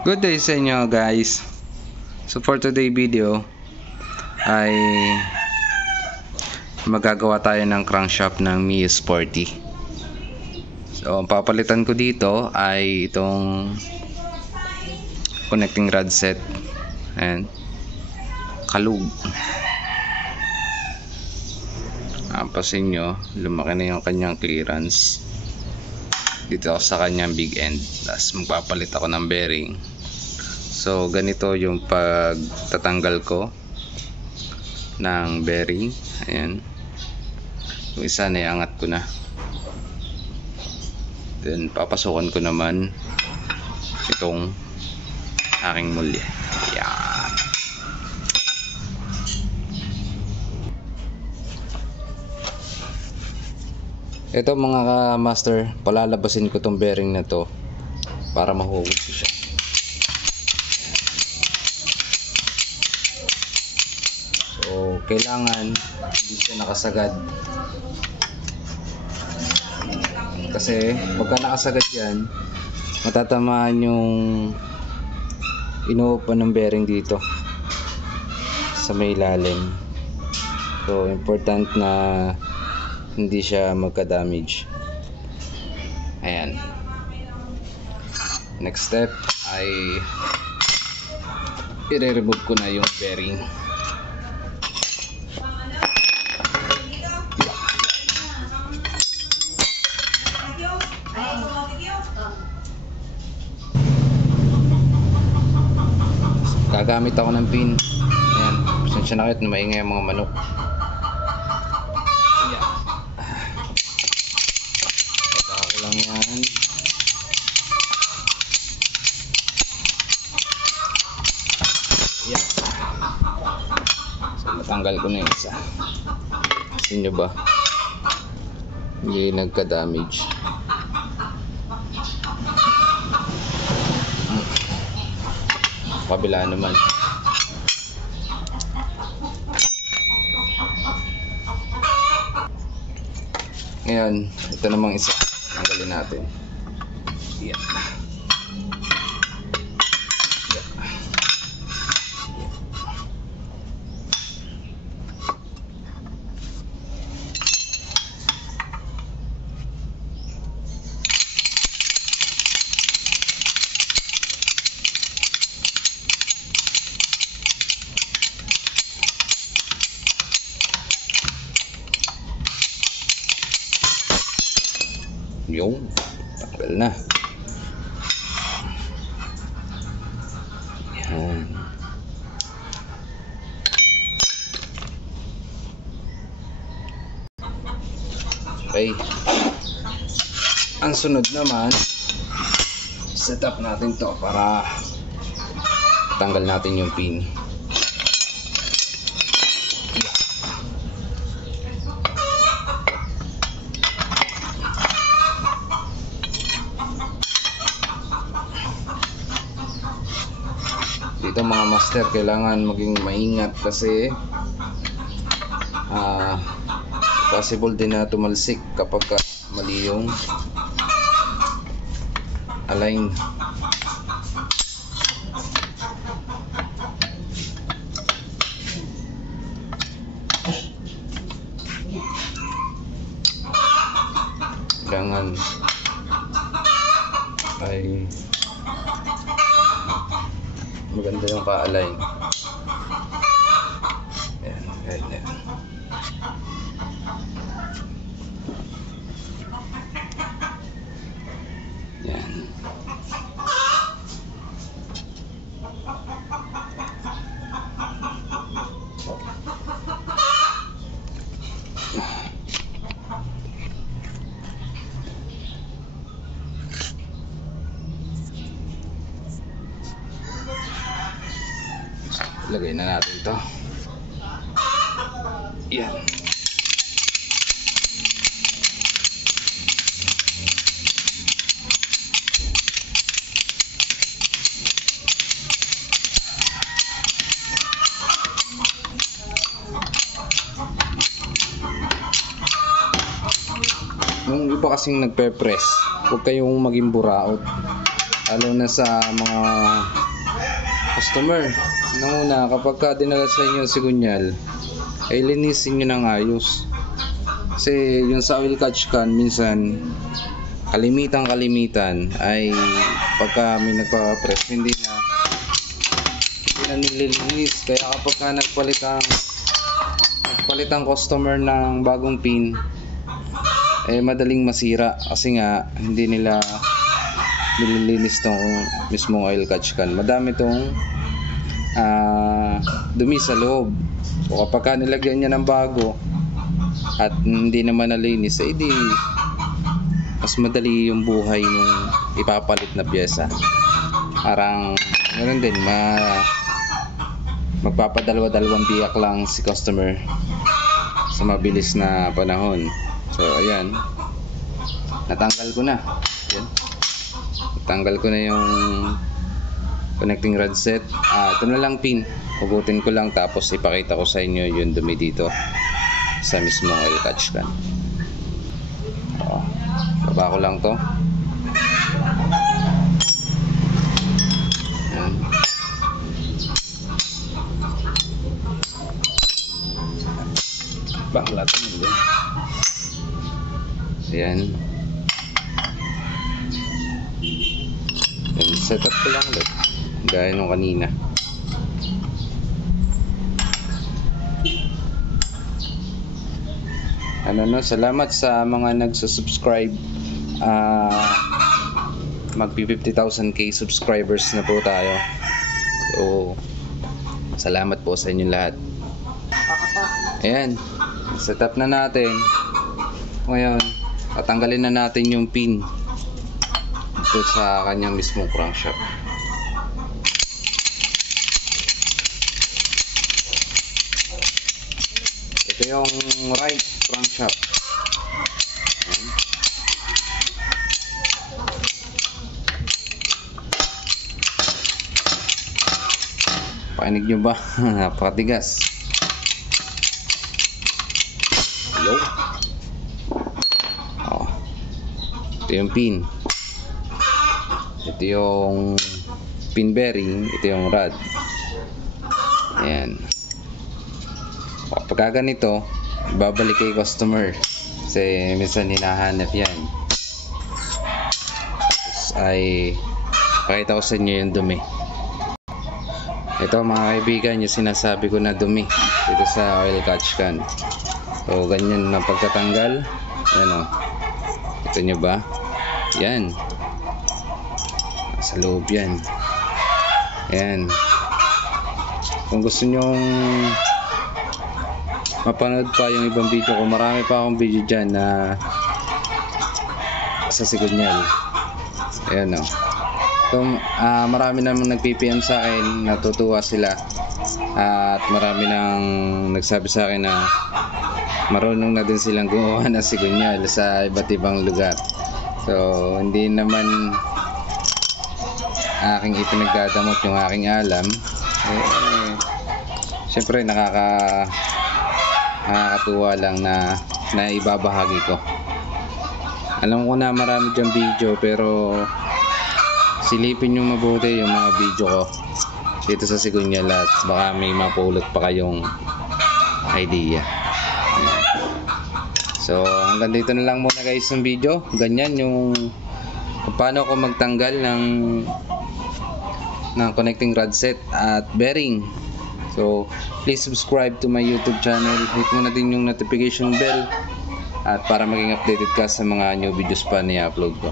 Good day sa inyo guys. So for today video ay magagawa tayo ng crankshaft ng Mio Sporty. So ang papalitan ko dito ay itong connecting rod set and kalug. Pasin nyo, lumaki na yung kanyang clearance dito sa kanyang big end. Tapos magpapalit ako ng bearing. So ganito yung pagtatanggal ko ng bearing. Ayan, yung isa na iangat ko na, then papasukan ko naman itong aking mulya. Ayan. Ito mga master, palalabasin ko tong bearing na to para mahugot ko siya. So kailangan hindi siya nakasagad, kasi pagka nakasagad yan matatamaan yung inuupan ng bearing dito sa may ilalim. So important na hindi siya magka-damage. Ayan. Next step ay i-remove ko na yung bearing. Gagamit ako ng pin. Ayan. Pasensya na kayo na maingay ang mga manok. Lang yan. Yeah. So natanggal ko na yung isa. Kasi nyo ba hindi nagka-damage. Kabila naman. Ngayon ito namang isa, tanggalin natin. Yan. Yung tanggal na. Yan. Okay. Ang sunod naman, set up natin to para tanggal natin yung pin. Dito mga master, kailangan maging maingat kasi possible din na tumalsik kapag mali yung align. Kailangan ay maganda yung ka-align. Ayan, ganyan. Yan. Lagay na natin to. Yan. Yung iba kasing nagpe-press, huwag kayong maging buraot. lalo na sa mga customer. Una, kapag ka dinala sa inyo si Gunyal, ay linisin nyo ng ayos. Kasi yung sa oil catch can, minsan kalimitan ay pagka may nagpa-press, hindi na nililinis. Kaya kapag ka nagpalit ang customer ng bagong pin, madaling masira kasi nga hindi nila nililinis tong mismong oil catch can. Madami tong dumi sa loob. O kapag ka nilagyan niya ng bago at hindi naman nalinis, di mas madali yung buhay nung ipapalit na pyesa. Parang meron din magpapadalwa-dalawang biyak lang si customer sa mabilis na panahon. So ayan, natanggal ko na. Ayan. Natanggal ko na yung connecting rod set. Ito na lang pin, hugutin ko lang tapos ipakita ko sa inyo yung dumi dito sa mismong oil catch can. Baba ko lang to. Ayan. Bakla to hindi. Ayan. Setup ko lang ulit gaya nung kanina. Salamat sa mga nagsusubscribe. Magpi 50,000k subscribers na po tayo. So salamat po sa inyo lahat. Ayan, setup na natin. Ngayon, tatanggalin na natin yung pin ito sa kanyang mismong crankshaft. Ito yung right crankshaft. Pakinig nyo ba? Napakatigas. Hello? Ito yung pin. Ito yung pin bearing. Ito yung rod. Ayan. Pagka ganito, babalik kay customer kasi minsan hinahanap yan. Tapos ay pakita ko sa inyo yung dumi. Ito mga kaibigan, yung sinasabi ko na dumi dito sa oil catch can. So ganyan na pagkatanggal. Yan o. Ito nyo ba? Yan. Sa loob yan. Ayan. Kung gusto nyong mapanood pa yung ibang video ko, marami pa akong video dyan na sa Sigunyal. Ayan o. So, marami namang nag-PPM sa akin, natutuwa sila. At marami nang nagsabi sa akin na marunong na din silang gumawa ng Sigunyal sa iba't ibang lugar. So, hindi naman aking ipinagdadamot yung aking alam. Siyempre nakakatuwa lang na ibabahagi ko. Alam ko na marami dyan video, pero silipin nyo mabuti yung mga video ko dito sa Sigunyal at baka may mapulot pa kayong idea. So hanggang dito na lang muna guys yung video. Ganyan yung paano ako magtanggal ng connecting rod set at bearing. So please subscribe to my YouTube channel. Hit mo na din yung notification bell at para maging updated ka sa mga new videos pa na i-upload ko.